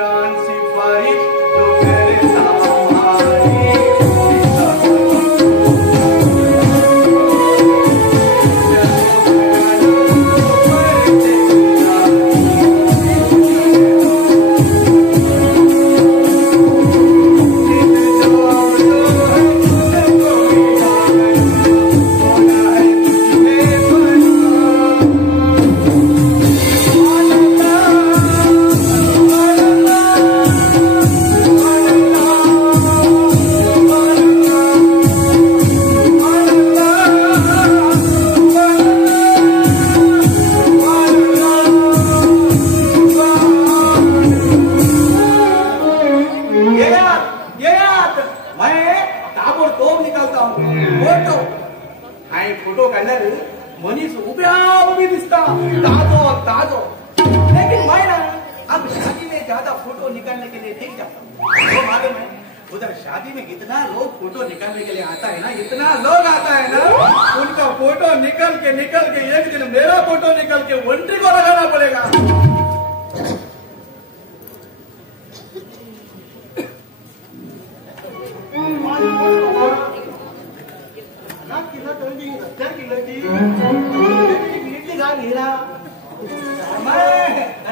जान सिफारिश जो मेरे सामने फोटो काढणार मनीस उभ्या उभी दिसता ताजो ताजो लेकिन मैं ना अब शादी में ज्यादा फोटो निकालने के लिए नहीं जाता वो मालूम है उधर शादी में इतना लोग फोटो निकालने के लिए आता है ना इतना लोग आता है ना उनका फोटो निकल के एक दिन मेरा फोटो निकल के वंट्री को लगाना पड़ेगा।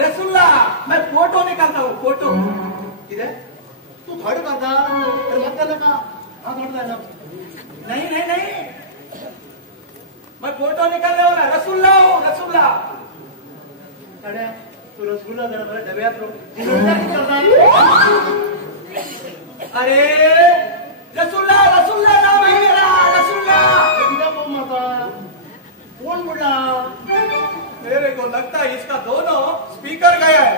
रसुल्ला मैं फोटो निकालता हूँ फोटो किधर तू थोड़े करता नहीं नहीं नहीं मैं फोटो निकालने वाला रसुल्ला हूँ रसुल्ला। अरे तू रसगुल्ला जरा मेरे डबियात रो अरे रसुल्ला रसुल्ला नाम है मेरा रसुल्ला कौन बोला मेरे को लगता है इसका दोनों स्पीकर गया है।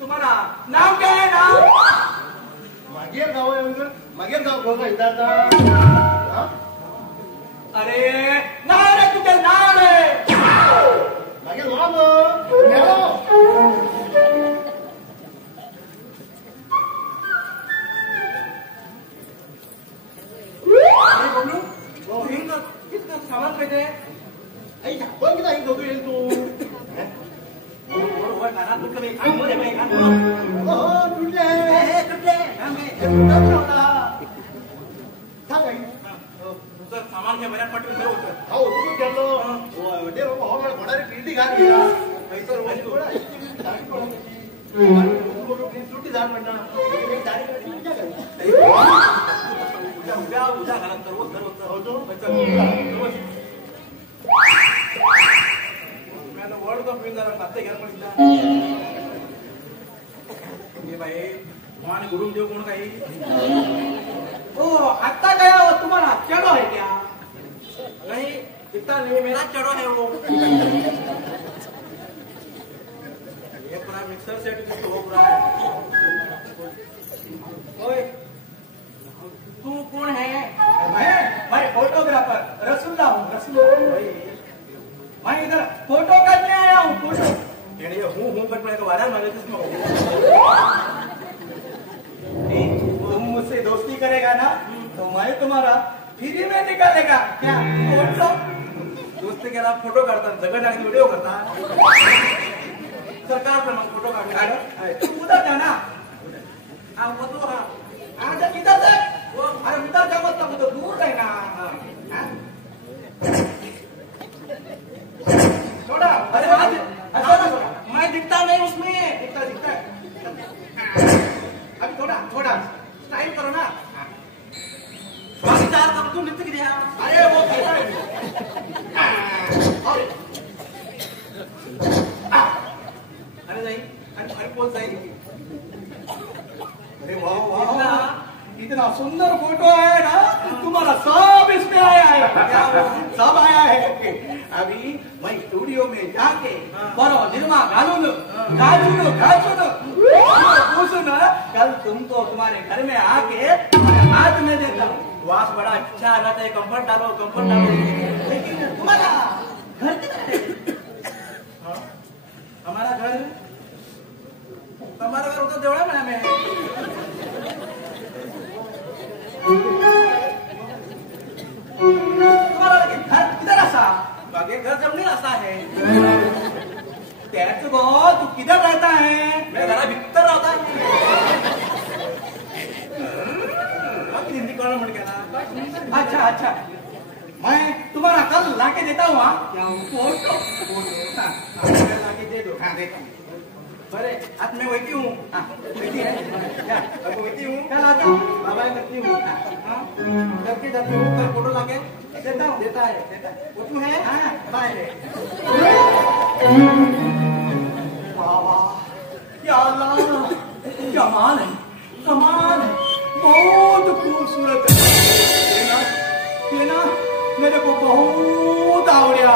तुम्हारा नाम क्या है नाम मागेर गाव बघा इथं अरे नाव रे तुझे नाव रे मागेर नाव कितना सामान पे थे आई कोण किती आई दोघे येईल तू बरोबर नाना तुझं मी सांगू रे बाई सांगू हो तुझे तुझे आम्ही होता सांग आई तुझं सामान घे बऱ्याच पटकन कर होतं हो तू गेलो वडे रोप हो मला घोडारी पिंडी घाल पैसा रोज थोडा दाढी पडली सुट्टी झाड म्हणना एक दाढी काढली तुझ्या घरी उद्या घालत तर होतो वर्ल्ड कप विन झाला आता घ्या पण भाई भगवान गुरु देव कोण काही ओ आता काय तुम्हाला चढ़ो है क्या नहीं इतना नहीं मेरा चढ़ो है वो ये पूरा मिक्सर सेट किसको हो रहा है ओए तू कौन है मैं फोटोग्राफर रसुल्ला हूँ रसुल्ला मैं इधर फोटो करने आया हूँ फोटो हूँ बट मैं वायरल मारे तुम मुझसे दोस्ती करेगा ना तो मैं तुम्हारा फ्री में निकालेगा क्या दोस्ती के साथ फोटो करता जगह जाके वीडियो करता सरकार पर फोटो काटता उधर जाना वो तो हाँ इधर से अरे उधर का मतलब तो दूर रहेगा थोड़ा अरे मैं दिखता नहीं उसमें दिखता अभी थोड़ा स्टाइल करो ना चार कब तुम नृत्य किया अरे वो अरे नहीं अरे बोल सही अरे वाह वाह इतना सुंदर फोटो आया ना तुम्हारा सब इसमें आया है सब आया है अभी मैं स्टूडियो में जाके बड़ो निर्मा घालून पूछून कल तुमको तुम्हारे घर में आके हाथ में देता हूँ वास बड़ा अच्छा आ रहा था कंफर्ट डालो लेकिन तुम्हारा घर किधर है हमारा घर उधर देवड़ा में हमें तुम्हारा घर किधर असा बागे घर जमनी असा है त्या याचं गो तू किधर रहता है? मैं घरा भीतर रहता है. हिंदी कौन मुड़ गया? अच्छा अच्छा, मैं तुम्हारा कल लाके देता हूँ. क्या फोटो? लाके दे दो. हाँ देता हूँ. बड़े आज मैं वही हूँ. वही है क्या? अब वही हूँ. कल आता हूँ. बाबा करती हूँ. हाँ करके जाती हूँ. कल फोटो लाके देता हूँ. देता है. फोटो है. हाँ बाय. बाबा या अल्लाह, कमाल है, कमाल है, बहुत खूबसूरत है. ये ना मेरे को बहुत आवड़िया.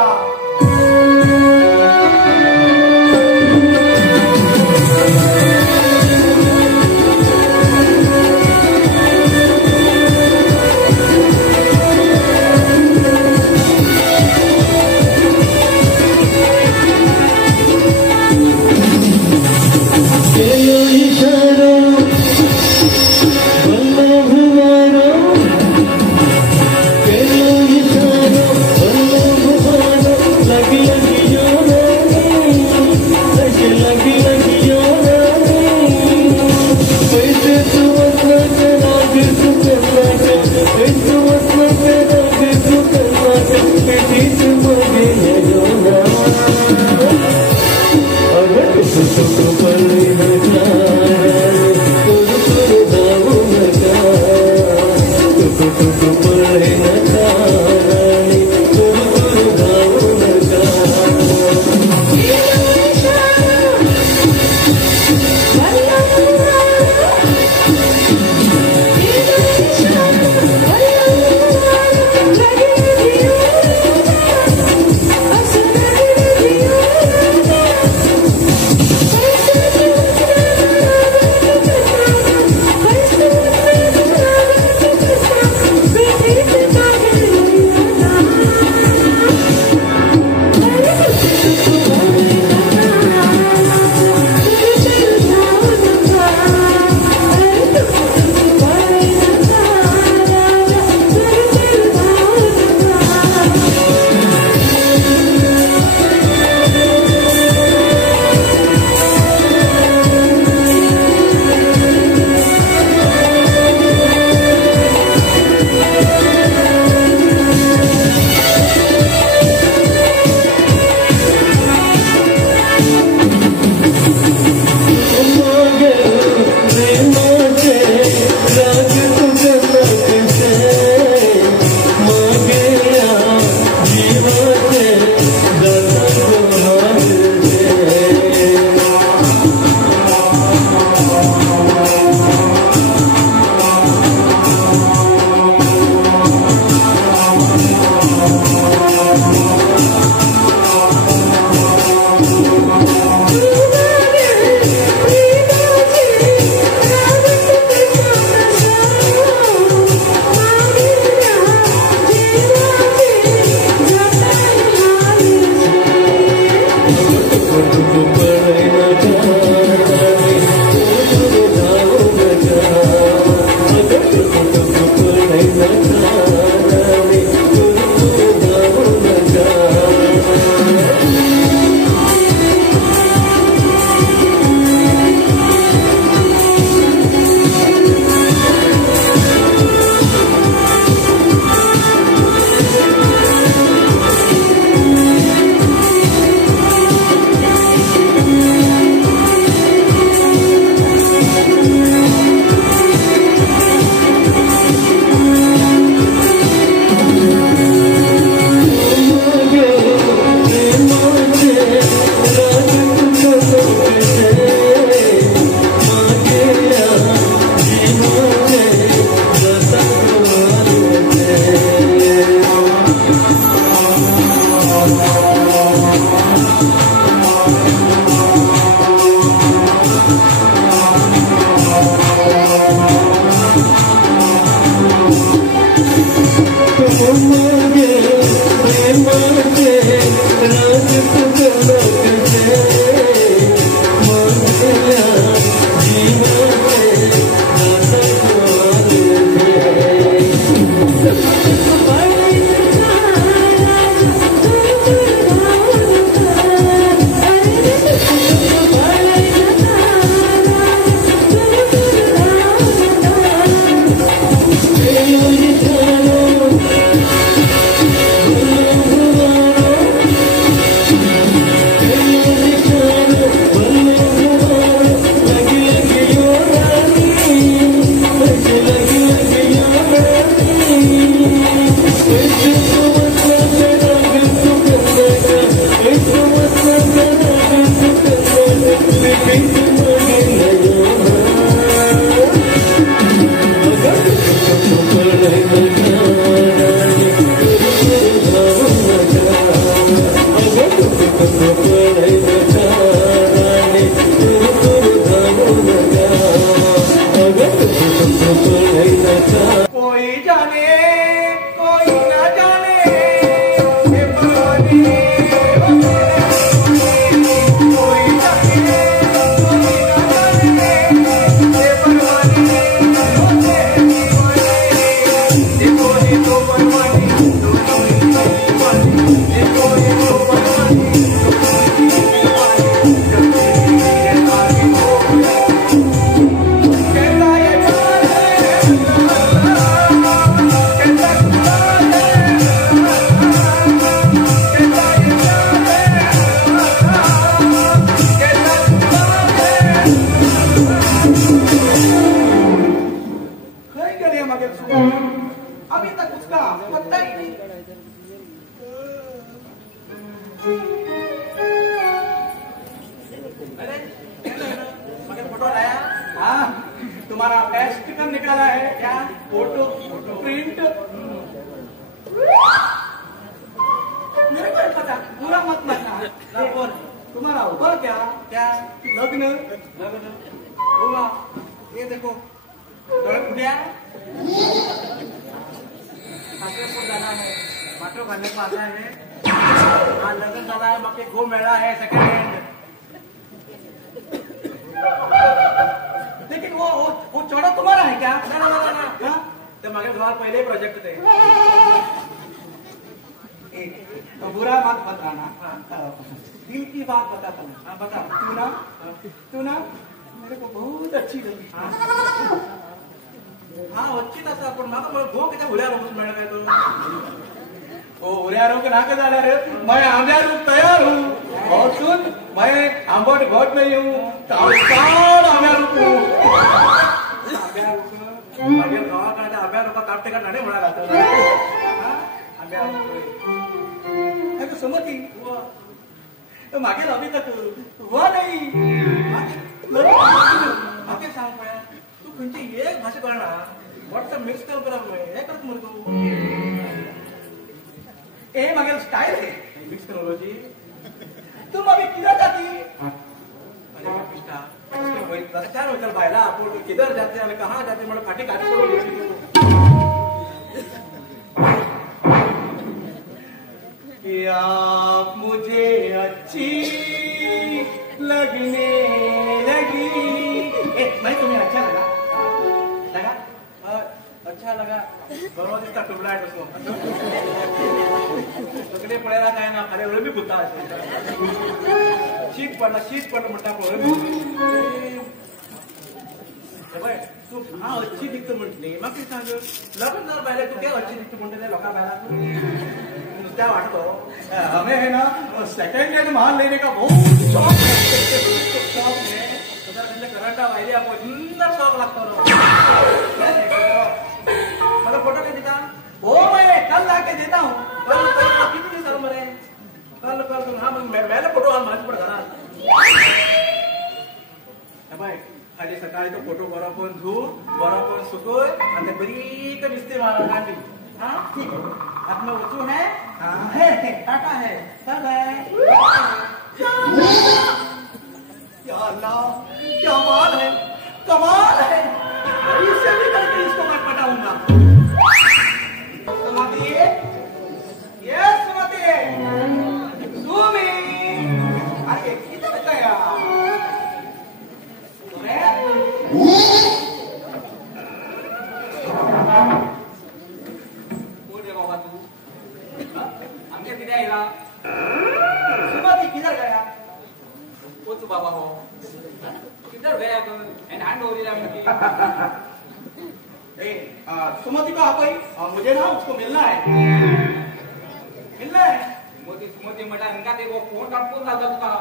उसका पता ही नहीं। अरे मगर फोटो लाया? हाँ, तुम्हारा टेस्ट कब निकाला है क्या? फोटो प्रिंट मेरे को नहीं पता, पूरा मत मानना। बोल तुम्हारा हुआ क्या? क्या लग्न लग्न हुआ? ये देखो डोळे फुट्या, साखरेपूर जाना है, मात्र खाने को आता है। हाँ लग्न झाला है, मग घो मेळा है सेकंड हैंड। लेकिन वो चौड़ा तुम्हारा है क्या? ना तो मागे घर पहले प्रोजेक्ट थे। तो बुरा बात बताना, दिल की बात बताता हूँ। हाँ बता। तू ना मेरे को बहुत अच्छी लगी। हाँ अच्छी था सर, पण मागा मला गो किती उड्या रोज मिळाला तो। ओ उड्या रोग ना के झाला रे, मैं आंब्या रूप तैयार हूँ। और सुन, मैं आंबट घोट नहीं हूँ, ताल आंब्या रूप हूँ। आंब्या रूप मागे गावाकडे आंब्या रूपा कापटे का नाणे म्हणाला तर। आंब्या रूप तो समती तो मागे अभी तक हुआ नहीं। मागे सांग पाया तू खंयची एक भाषा कळना, व्हॉट्सअप मिक्स करा हे करत म्हणतो। ए मागे स्टाइल है मिक्स टेक्नोलॉजी। तुम अभी किधर जाती? अरे कृष्णा चार होटल भाईला आपण किधर जाते आणि कहाँ जाते मला काठी काठी कि आप मुझे अच्छी लगने लगी। मैं तुम्हें अच्छा लगा? अच्छा लगा बरोबर दिसता टुबलाइट उसको सगळे पळायला काय ना खाली ओळखी बुद्धा शीत पडलं म्हणता तू हा अच्छी दिखत म्हटली मग ते सांग लग्न जर पाहिलं तू काय अच्छी दिखत म्हणते लोका पाहिला नुसत्या वाटतो। हमें है ना सेकंड हैंड माल लेने का बहुत शौक है। करंटा वाहिले आपण सुंदर शौक लागतो। मला फोटो नहीं देता? ओ मैं कल लाके देता हूँ। कल किती दिवस मरे? कल हाँ मेला फोटो हा माहिती पडता ना। बाय खाली सकाळी तो फोटो बरोबर धू बरोबर सुकोय आणि बरी का दिसते मला गांडी। हाँ ठीक है, हाथ में वस्तु है? हाँ है, टाटा है, सब है। या अल्लाह क्या माल है, कमाल है। इससे भी करके इसको मैं पटाऊंगा। सुमती, ये सुमती, सुमी, अरे किधर गया? सुमती किधर गया? वो तो बाबा हो किधर गया तो एंड हैंड हो दिया मुझे। सुमति का आप मुझे ना उसको मिलना है। सुमति मटा इनका देखो फोन का फोन लाता उसका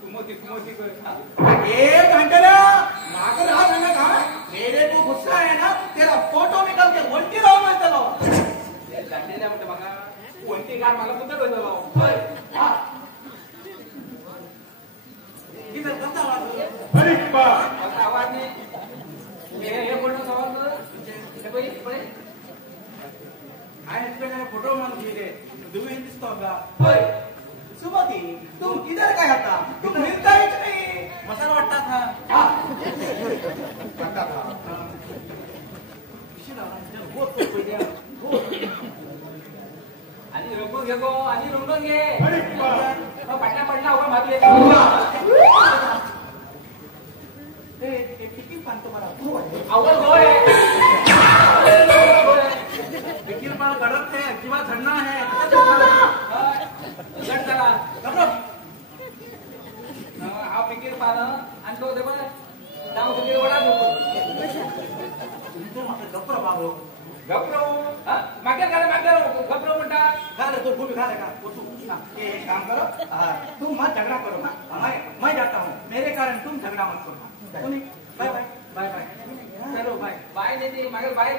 सुमति को 1 घंटे ना मागर आ गया ना। मेरे को गुस्सा है ना, तेरा फोटो निकाल के वंटी लाव मैं चलो ये घंटे ना मत बघा वंटी का मला कुठे ठेवतो हां किधर कसा आवाज? अरे बा आवाज नहीं ये फोटो सवाल फोटो मांग सुमति तुम किधर गया था? तुम मिलता ही नहीं। मसाला वाटता था। आणि रंगून घेतो आणि रंगून घे पडला होगा मागे किती पानतो मला आवड गोय देखील मला गडत है किंवा झडना है गड चला हा पिकीर पान आणि तो दे बरं नाव सगळे वडा गप्पा बाबू गप्पा मागे गप्पा म्हणता घाल तो खूप घाल का एक काम करो तुम मत झगड़ा करो ना मैं जाता हूँ मेरे कारण तुम झगड़ा मत करो बाय बाय बाय बाय चलो बाय बाय दीदी मगर बाय